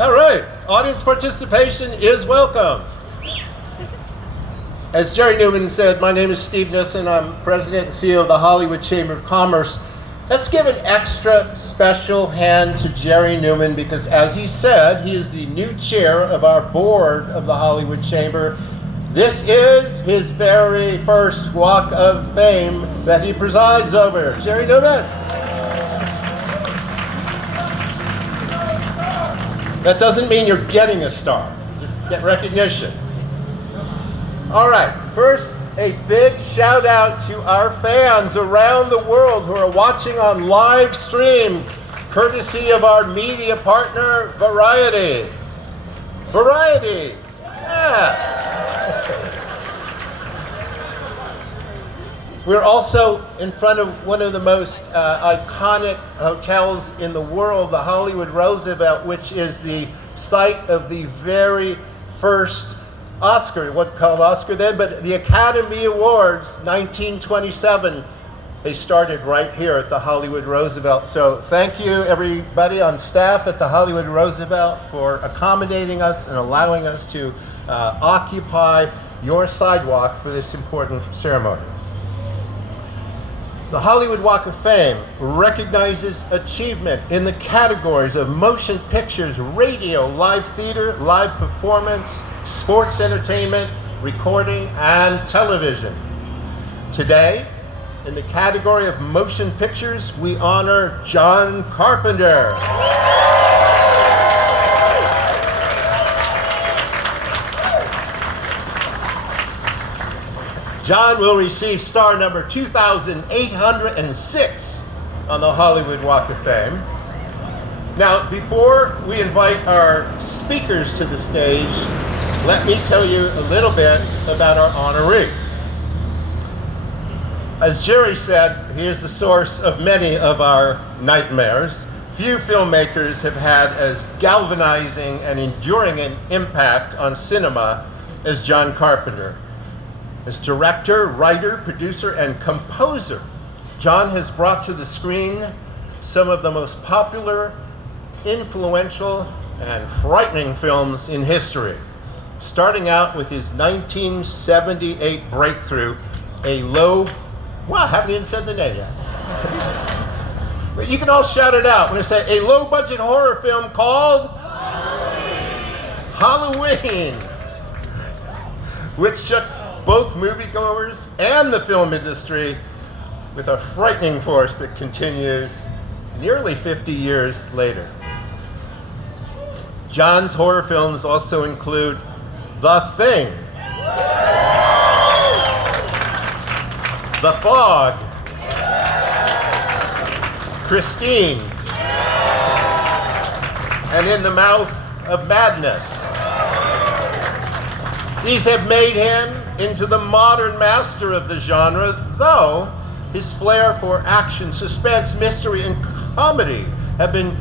All right, audience participation is welcome. As Jerry Newman said, my name is Steve Nissen. I'm president and CEO of the Hollywood Chamber of Commerce. Let's give an extra special hand to Jerry Newman because, as he said, he is the new chair of our board of the Hollywood Chamber. This is his very first Walk of Fame that he presides over. Jerry Newman. That doesn't mean you're getting a star. Just get recognition. All right, first, a big shout out to our fans around the world who are watching on live stream, courtesy of our media partner, Variety. Variety, yes. We're also in front of one of the most iconic hotels in the world, the Hollywood Roosevelt, which is the site of the very first Oscar, it wasn't called Oscar then, but the Academy Awards, 1927, they started right here at the Hollywood Roosevelt. So thank you everybody on staff at the Hollywood Roosevelt for accommodating us and allowing us to occupy your sidewalk for this important ceremony. The Hollywood Walk of Fame recognizes achievement in the categories of motion pictures, radio, live theater, live performance, sports entertainment, recording, and television. Today, in the category of motion pictures, we honor John Carpenter. John will receive star number 2,806 on the Hollywood Walk of Fame. Now, before we invite our speakers to the stage, let me tell you a little bit about our honoree. As Jerry said, he is the source of many of our nightmares. Few filmmakers have had as galvanizing and enduring an impact on cinema as John Carpenter. As director, writer, producer, and composer, John has brought to the screen some of the most popular, influential, and frightening films in history. Starting out with his 1978 breakthrough, I haven't even said the name yet. But you can all shout it out when I say a low-budget horror film called Halloween, which shook both moviegoers and the film industry with a frightening force that continues nearly 50 years later. John's horror films also include The Thing, The Fog, Christine, and In the Mouth of Madness. These have made him into the modern master of the genre, though his flair for action, suspense, mystery, and comedy have been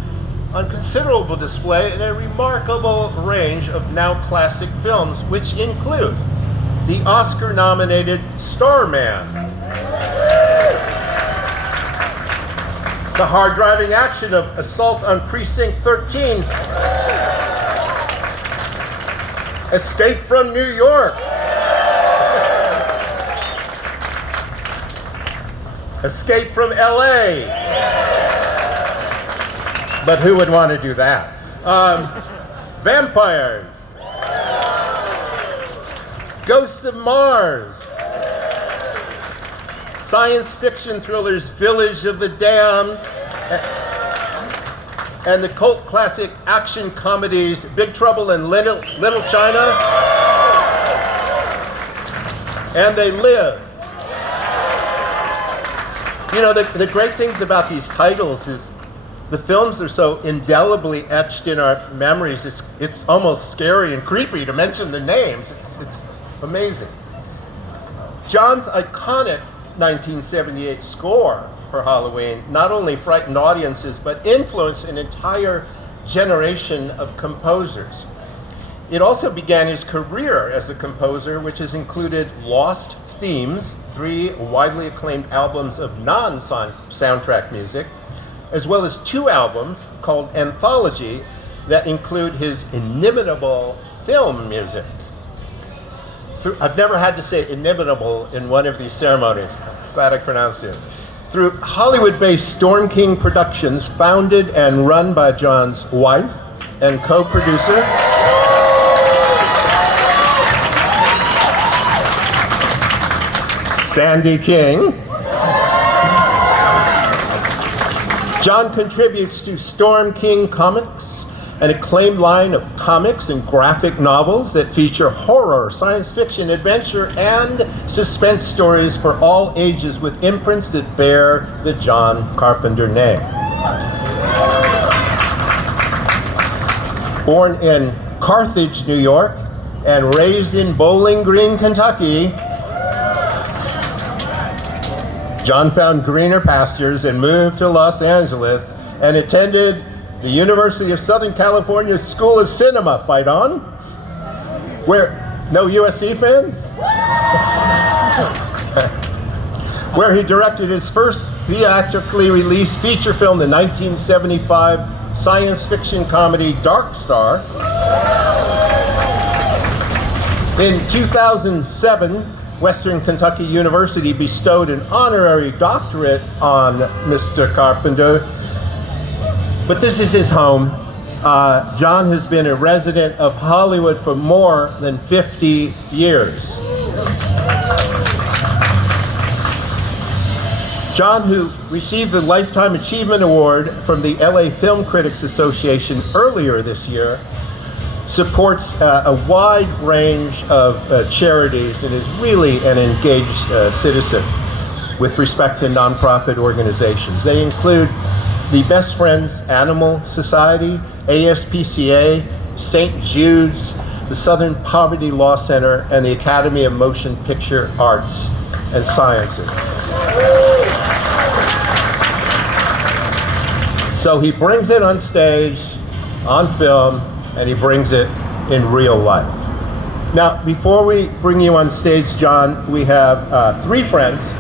on considerable display in a remarkable range of now classic films, which include the Oscar-nominated Starman, the hard-driving action of Assault on Precinct 13, Escape from New York, Escape from LA. But who would want to do that? Vampires, Ghosts of Mars, science fiction thrillers Village of the Damned, and the cult classic action comedies Big Trouble in Little China and They Live. You know, the great things about these titles is the films are so indelibly etched in our memories, it's almost scary and creepy to mention the names. It's amazing. John's iconic 1978 score for Halloween not only frightened audiences, but influenced an entire generation of composers. It also began his career as a composer, which has included Lost Themes, 3 widely acclaimed albums of non-soundtrack music, as well as 2 albums called Anthology that include his inimitable film music. I've never had to say inimitable in one of these ceremonies. Glad I pronounced it. Through Hollywood-based Storm King Productions, founded and run by John's wife and co-producer, Sandy King. John contributes to Storm King Comics, an acclaimed line of comics and graphic novels that feature horror, science fiction, adventure, and suspense stories for all ages with imprints that bear the John Carpenter name. Born in Carthage, New York, and raised in Bowling Green, Kentucky, John found greener pastures and moved to Los Angeles and attended the University of Southern California School of Cinema, fight on. Where, no USC fans? Where he directed his first theatrically released feature film, the 1975 science fiction comedy Dark Star. In 2007, Western Kentucky University bestowed an honorary doctorate on Mr. Carpenter, but this is his home. John has been a resident of Hollywood for more than 50 years. John, who received the Lifetime Achievement Award from the LA Film Critics Association earlier this year, supports a wide range of charities and is really an engaged citizen with respect to nonprofit organizations. They include the Best Friends Animal Society, ASPCA, St. Jude's, the Southern Poverty Law Center, and the Academy of Motion Picture Arts and Sciences. So he brings it on stage, on film, and he brings it in real life. Now, before we bring you on stage, John, we have three friends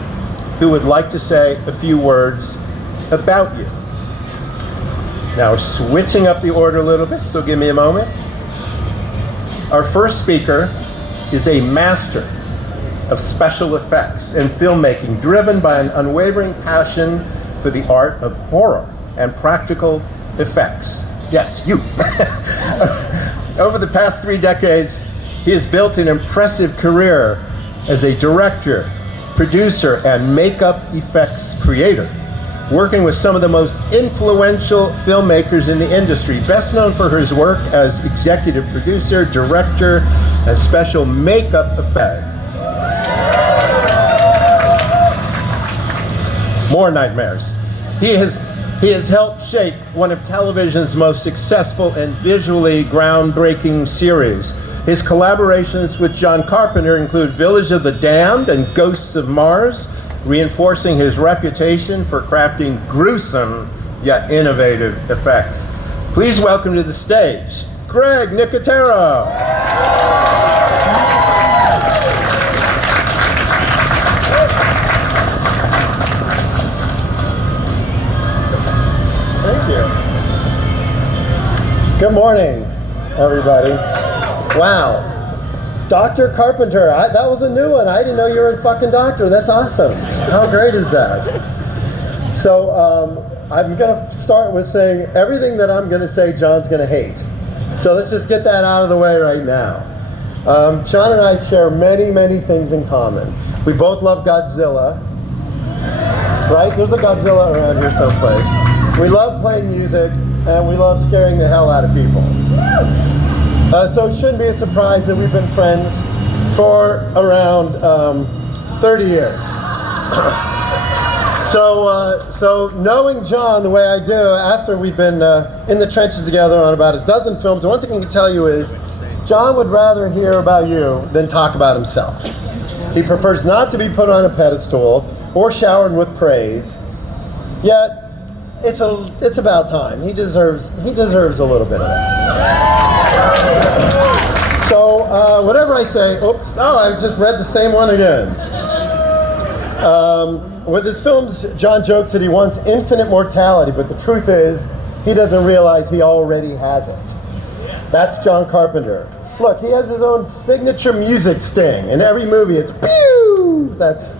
who would like to say a few words about you. Now, we're switching up the order a little bit, so give me a moment. Our first speaker is a master of special effects and filmmaking, driven by an unwavering passion for the art of horror and practical effects. Yes, you. Over the past 3 decades, he has built an impressive career as a director, producer, and makeup effects creator, working with some of the most influential filmmakers in the industry, best known for his work as executive producer, director, and special makeup effect. More nightmares. He has helped shape one of television's most successful and visually groundbreaking series. His collaborations with John Carpenter include Village of the Damned and Ghosts of Mars, reinforcing his reputation for crafting gruesome yet innovative effects. Please welcome to the stage, Greg Nicotero. Good morning, everybody. Wow. Dr. Carpenter, that was a new one. I didn't know you were a fucking doctor. That's awesome. How great is that? So I'm going to start with saying everything that I'm going to say John's going to hate. So let's just get that out of the way right now. John and I share many, many things in common. We both love Godzilla. Right? There's a Godzilla around here someplace. We love playing music. And we love scaring the hell out of people. So it shouldn't be a surprise that we've been friends for around 30 years. So knowing John the way I do, after we've been in the trenches together on about a dozen films, one thing I can tell you is John would rather hear about you than talk about himself. He prefers not to be put on a pedestal or showered with praise, yet it's about time. He deserves a little bit of that. So whatever I say, I just read the same one again. With his films, John jokes that he wants infinite mortality, but the truth is, he doesn't realize he already has it. That's John Carpenter. Look, he has his own signature music sting. In every movie, it's pew! That's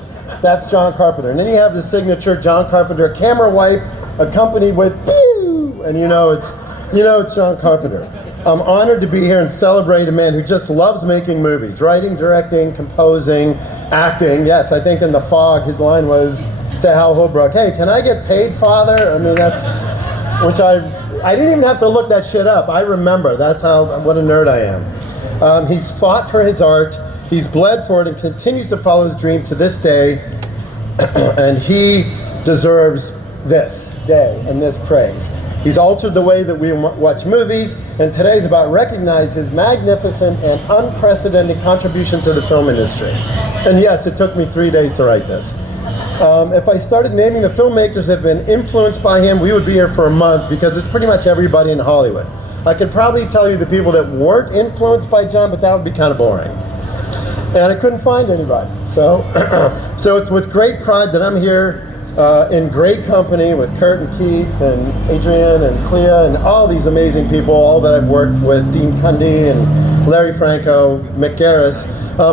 John Carpenter. And then you have the signature John Carpenter camera wipe accompanied with pew! And you know it's John Carpenter. I'm honored to be here and celebrate a man who just loves making movies, writing, directing, composing, acting. Yes, I think in The Fog, his line was to Hal Holbrook, "Hey, can I get paid, Father?" I mean, which I didn't even have to look that shit up. I remember. That's what a nerd I am. He's fought for his art. He's bled for it and continues to follow his dream to this day. And he deserves this day and this praise. He's altered the way that we watch movies, and today's about recognizing his magnificent and unprecedented contribution to the film industry. And yes, it took me 3 days to write this. If I started naming the filmmakers that have been influenced by him, we would be here for a month because it's pretty much everybody in Hollywood. I could probably tell you the people that weren't influenced by John, but that would be kind of boring. And I couldn't find anybody. So, so it's with great pride that I'm here in great company with Kurt and Keith and Adrian and Clea and all these amazing people, all that I've worked with, Dean Cundy and Larry Franco, Mick Garris,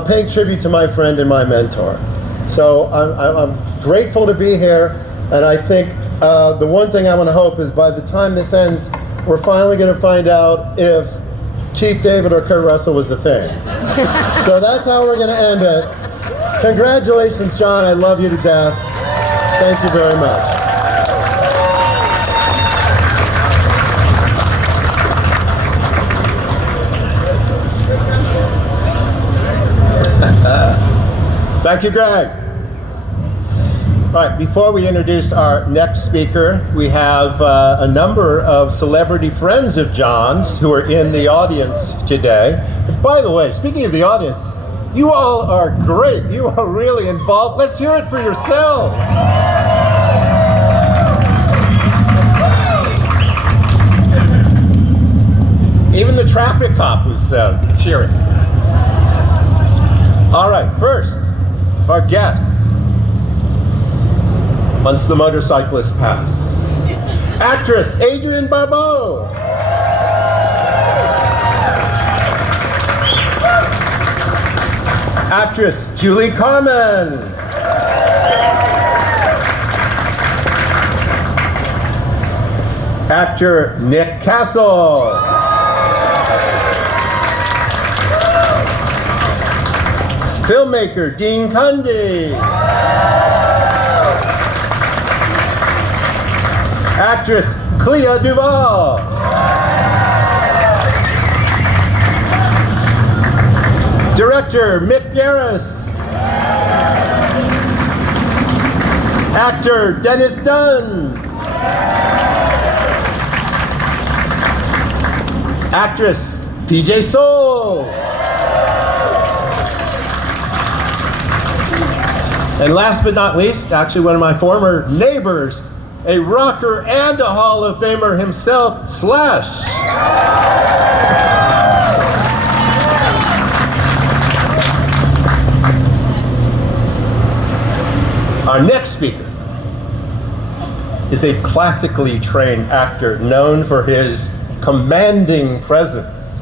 paying tribute to my friend and my mentor. So I'm grateful to be here, and I think the one thing I want to hope is by the time this ends, we're finally going to find out if Keith David or Kurt Russell was the thing. So that's how we're going to end it. Congratulations, John. I love you to death. Thank you very much. Thank you, Greg. Right, before we introduce our next speaker, we have a number of celebrity friends of John's who are in the audience today. And by the way, speaking of the audience, you all are great. You are really involved. Let's hear it for yourselves. Even the traffic cop was cheering. All right, first, our guests. Once the motorcyclists pass. Actress Adrienne Barbeau. Actress Julie Carmen. Actor Nick Castle. Filmmaker Dean Cundy. Actress Clea Duvall. Director Mick Garris. Actor Dennis Dunn. Actress PJ Soul. And last but not least, actually one of my former neighbors, a rocker and a Hall of Famer himself, Slash. Our next speaker is a classically trained actor known for his commanding presence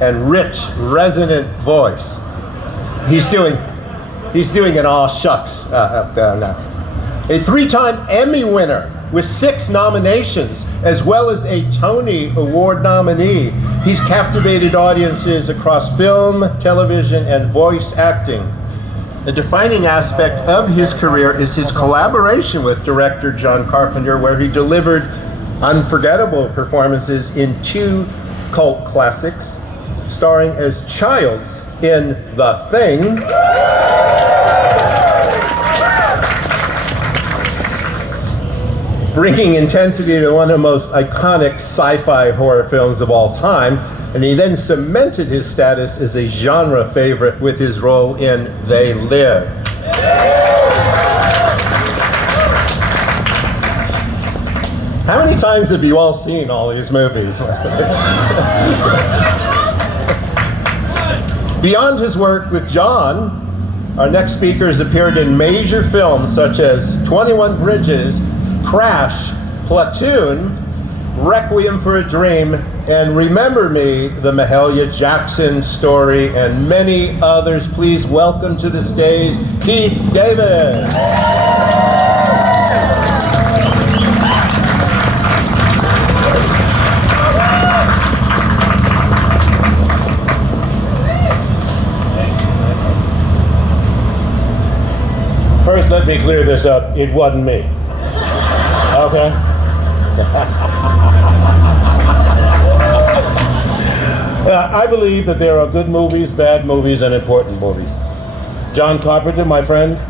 and rich, resonant voice. He's doing an all shucks now. A three-time Emmy winner with 6 nominations, as well as a Tony Award nominee. He's captivated audiences across film, television, and voice acting. The defining aspect of his career is his collaboration with director John Carpenter, where he delivered unforgettable performances in 2 cult classics, starring as Childs in The Thing, bringing intensity to one of the most iconic sci-fi horror films of all time, and he then cemented his status as a genre favorite with his role in They Live. How many times have you all seen all these movies? Beyond his work with John, our next speaker has appeared in major films such as 21 Bridges, Crash, Platoon, Requiem for a Dream, and Remember Me, the Mahalia Jackson Story, and many others. Please welcome to the stage Keith David. First, let me clear this up. It wasn't me. Okay? I believe that there are good movies, bad movies, and important movies. John Carpenter, my friend,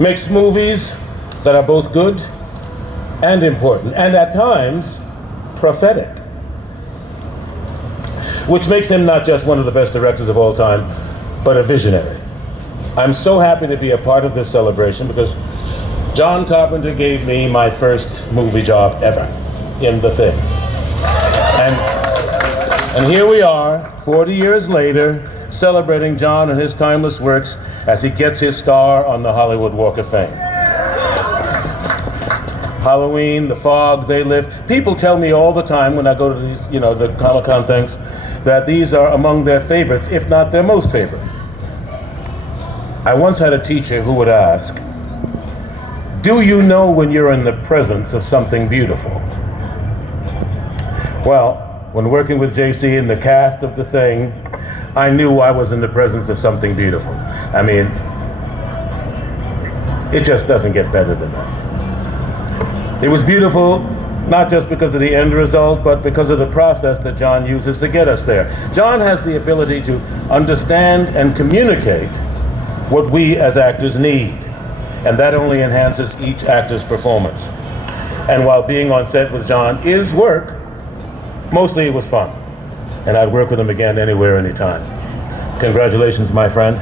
makes movies that are both good and important, and at times, prophetic. Which makes him not just one of the best directors of all time, but a visionary. I'm so happy to be a part of this celebration because John Carpenter gave me my first movie job ever in The Thing. And here we are, 40 years later, celebrating John and his timeless works as he gets his star on the Hollywood Walk of Fame. Halloween, The Fog, They Live. People tell me all the time when I go to these, the Comic-Con things, that these are among their favorites, if not their most favorite. I once had a teacher who would ask, do you know when you're in the presence of something beautiful? Well, when working with JC in the cast of The Thing, I knew I was in the presence of something beautiful. I mean, it just doesn't get better than that. It was beautiful, not just because of the end result, but because of the process that John uses to get us there. John has the ability to understand and communicate what we as actors need, and that only enhances each actor's performance. And while being on set with John is work, mostly it was fun, and I'd work with him again anywhere, anytime. Congratulations, my friend.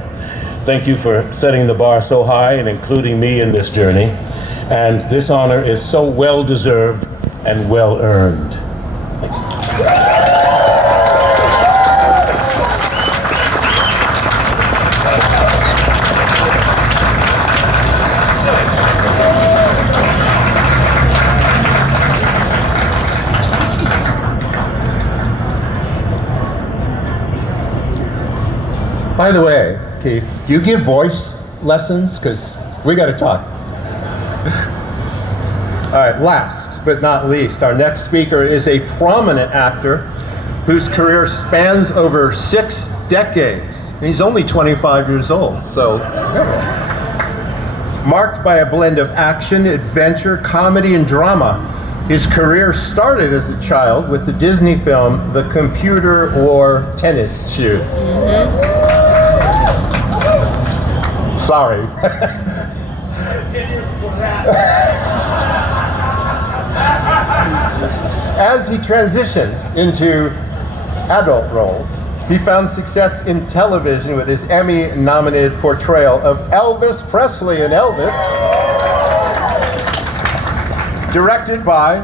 Thank you for setting the bar so high and including me in this journey, and this honor is so well-deserved and well-earned. By the way, Keith, do you give voice lessons? Because we got to talk. All right, last but not least, our next speaker is a prominent actor whose career spans over 6 decades. And he's only 25 years old, so marked by a blend of action, adventure, comedy, and drama. His career started as a child with the Disney film The Computer Wore Tennis Shoes. Sorry. As he transitioned into adult roles, he found success in television with his Emmy-nominated portrayal of Elvis Presley in Elvis, directed by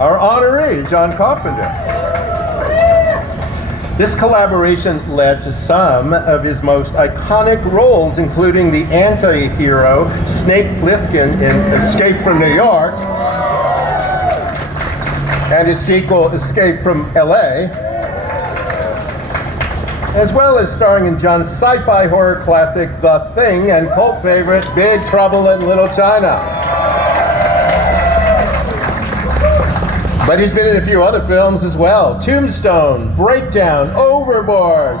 our honoree, John Carpenter. This collaboration led to some of his most iconic roles, including the anti-hero Snake Plissken in Escape from New York, and his sequel, Escape from LA, as well as starring in John's sci-fi horror classic, The Thing, and cult favorite, Big Trouble in Little China. But he's been in a few other films as well. Tombstone, Breakdown, Overboard,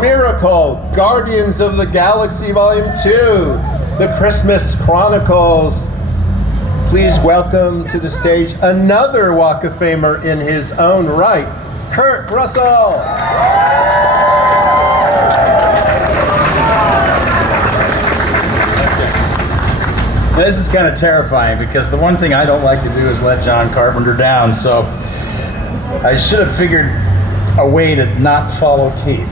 Miracle, Guardians of the Galaxy Volume 2, The Christmas Chronicles. Please welcome to the stage another Walk of Famer in his own right, Kurt Russell. This is kind of terrifying because the one thing I don't like to do is let John Carpenter down, so I should have figured a way to not follow Keith.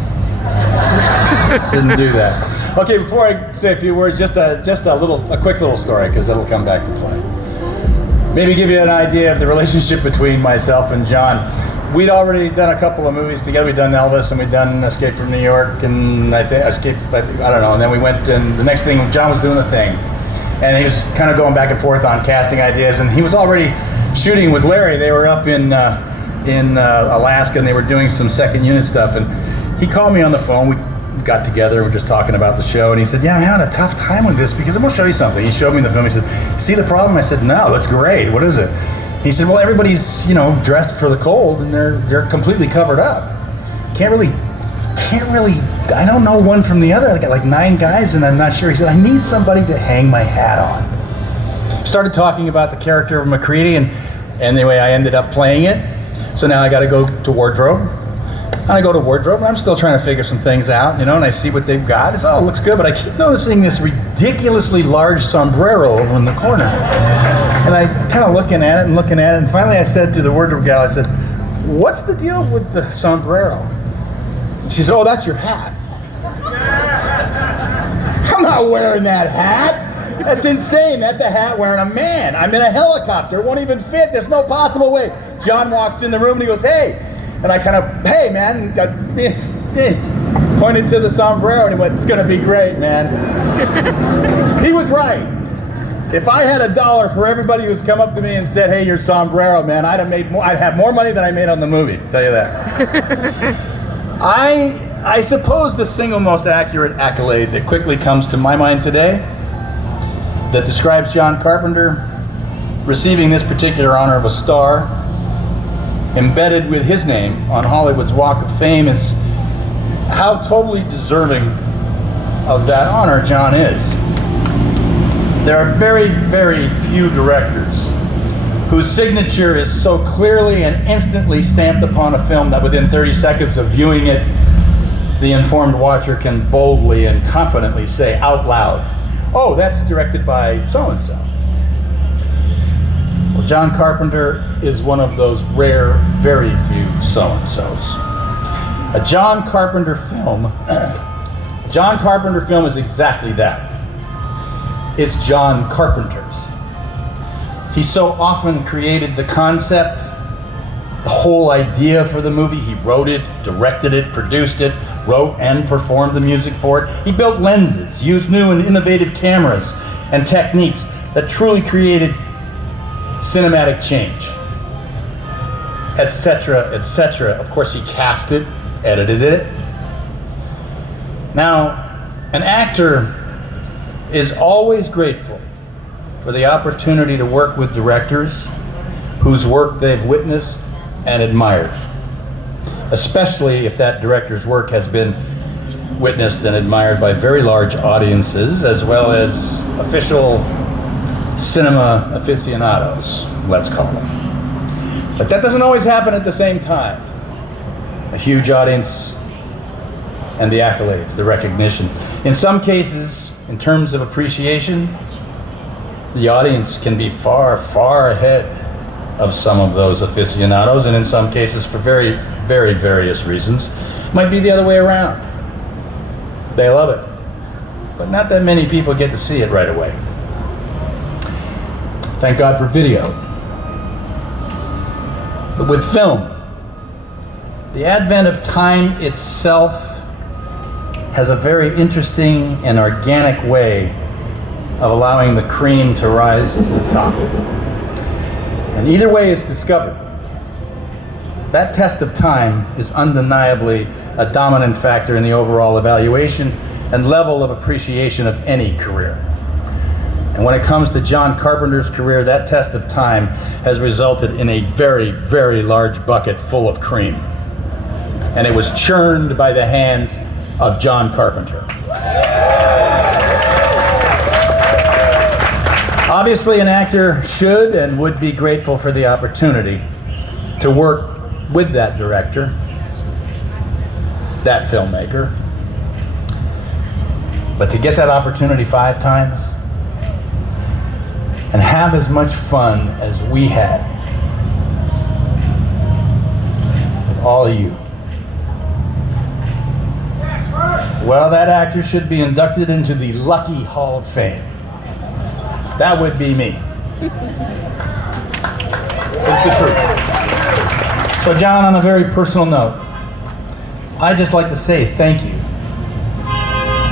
Didn't do that. Okay, before I say a few words, just a quick little story because it'll come back to play. Maybe give you an idea of the relationship between myself and John. We'd already done a couple of movies together. We'd done Elvis and we'd done Escape from New York and I don't know. And then we went and the next thing, John was doing The Thing. And he was kind of going back and forth on casting ideas, and he was already shooting with Larry. They were up in Alaska, and they were doing some second unit stuff. And he called me on the phone. We got together. We're just talking about the show, and he said, "Yeah, I'm having a tough time with this because I'm gonna show you something." He showed me the film. He said, "See the problem?" I said, "No, it's great. What is it?" He said, "Well, everybody's dressed for the cold, and they're completely covered up. Can't really. I don't know one from the other. I got like 9 guys, and I'm not sure." He said, "I need somebody to hang my hat on." Started talking about the character of MacReady, and anyway, I ended up playing it. So now I got to go to wardrobe. And I go to wardrobe, and I'm still trying to figure some things out, and I see what they've got. It's, oh, it looks good, but I keep noticing this ridiculously large sombrero over in the corner. And I kind of looking at it, and finally I said to the wardrobe gal, I said, "What's the deal with the sombrero?" She said, "Oh, that's your hat." I'm not wearing that hat. That's insane. That's a hat wearing a man. I'm in a helicopter. It won't even fit. There's no possible way. John walks in the room and he goes, "Hey." And I kind of, "Hey, man." Pointed to the sombrero and he went, "It's going to be great, man." He was right. If I had $1 for everybody who's come up to me and said, "Hey, your sombrero, man," I'd have more money than I made on the movie. I'll tell you that. I suppose the single most accurate accolade that quickly comes to my mind today that describes John Carpenter receiving this particular honor of a star embedded with his name on Hollywood's Walk of Fame is how totally deserving of that honor John is. There are very, very few directors whose signature is so clearly and instantly stamped upon a film that within 30 seconds of viewing it, the informed watcher can boldly and confidently say out loud, "Oh, that's directed by so-and-so." Well, John Carpenter is one of those rare, very few so-and-sos. A John Carpenter film is exactly that. It's John Carpenter's. He so often created the concept, the whole idea for the movie. He wrote it, directed it, produced it, wrote and performed the music for it. He built lenses, used new and innovative cameras and techniques that truly created cinematic change, etc., etc. Of course, he cast it, edited it. Now, an actor is always grateful for the opportunity to work with directors whose work they've witnessed and admired, especially if that director's work has been witnessed and admired by very large audiences as well as official cinema aficionados, let's call them. But that doesn't always happen at the same time. A huge audience and the accolades, the recognition. In some cases, in terms of appreciation, the audience can be far, far ahead of some of those aficionados, and in some cases, for very, very various reasons, it might be the other way around. They love it, but not that many people get to see it right away. Thank God for video. But with film, the advent of time itself has a very interesting and organic way of allowing the cream to rise to the top. And either way it's discovered, that test of time is undeniably a dominant factor in the overall evaluation and level of appreciation of any career. And when it comes to John Carpenter's career, that test of time has resulted in a very, very large bucket full of cream. And it was churned by the hands of John Carpenter. Obviously, an actor should and would be grateful for the opportunity to work with that director, that filmmaker. But to get that opportunity 5 times and have as much fun as we had, all of you, well, that actor should be inducted into the Lucky Hall of Fame. That would be me. It's the truth. So, John, on a very personal note, I'd just like to say thank you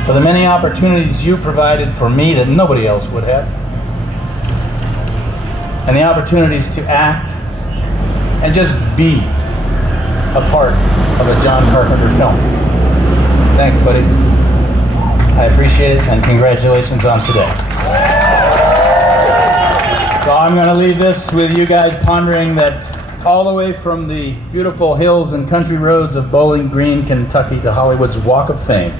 for the many opportunities you provided for me that nobody else would have. and the opportunities to act and just be a part of a John Carpenter film. Thanks, buddy. I appreciate it, and congratulations on today. So I'm going to leave this with you guys pondering that all the way from the beautiful hills and country roads of Bowling Green, Kentucky to Hollywood's Walk of Fame,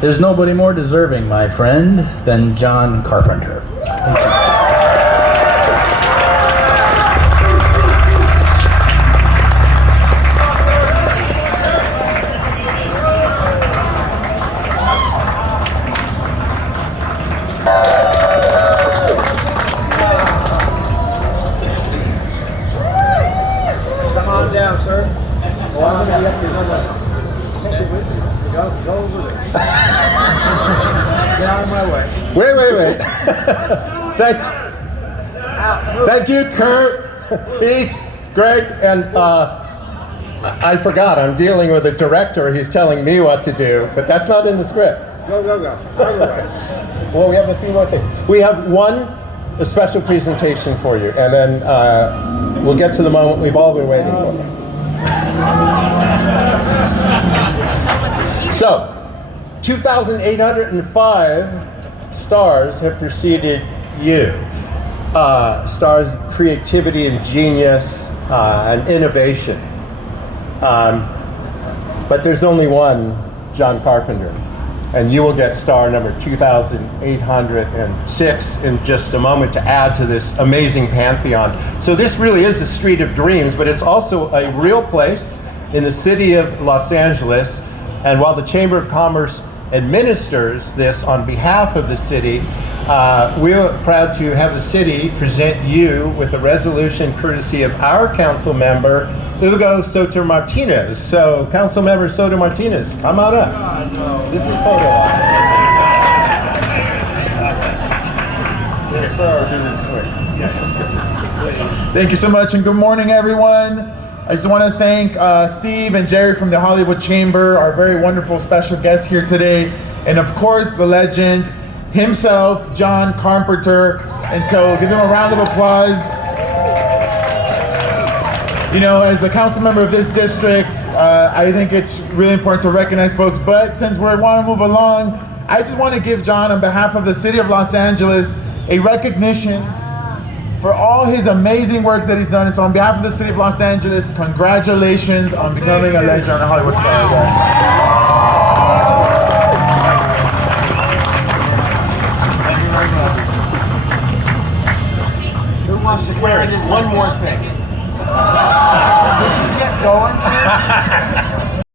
there's nobody more deserving, my friend, than John Carpenter. Thank you. Come on down, sir. Well, I'm going to be up here somewhere. Take it with you. Go over there. Get out of my way. Wait. Thank you, Kurt, Keith, Greg, and I forgot. I'm dealing with a director. He's telling me what to do, but that's not in the script. Go. Well, we have a few more things. We have a special presentation for you, and then we'll get to the moment we've all been waiting for. So, 2,805 stars have preceded you. Stars of creativity and genius and innovation. But there's only one John Carpenter. And you will get star number 2,806 in just a moment to add to this amazing pantheon. So this really is a street of dreams, but it's also a real place in the city of Los Angeles. And while the Chamber of Commerce administers this on behalf of the city, we're proud to have the city present you with a resolution courtesy of our council member, Hugo Soto Martinez. So, Council Member Soto Martinez, come on up. This is photo op. Yes, sir. Thank you so much, and good morning, everyone. I just want to thank Steve and Jerry from the Hollywood Chamber, our very wonderful special guests here today, and of course, the legend himself, John Carpenter. And so give him a round of applause. You know, as a council member of this district, I think it's really important to recognize folks, but since we want to move along, I just want to give John, on behalf of the city of Los Angeles, a recognition for all his amazing work that he's done. And so on behalf of the city of Los Angeles, congratulations on becoming a legend on a Hollywood star. Who wants to Where is one more thing? Did you get going?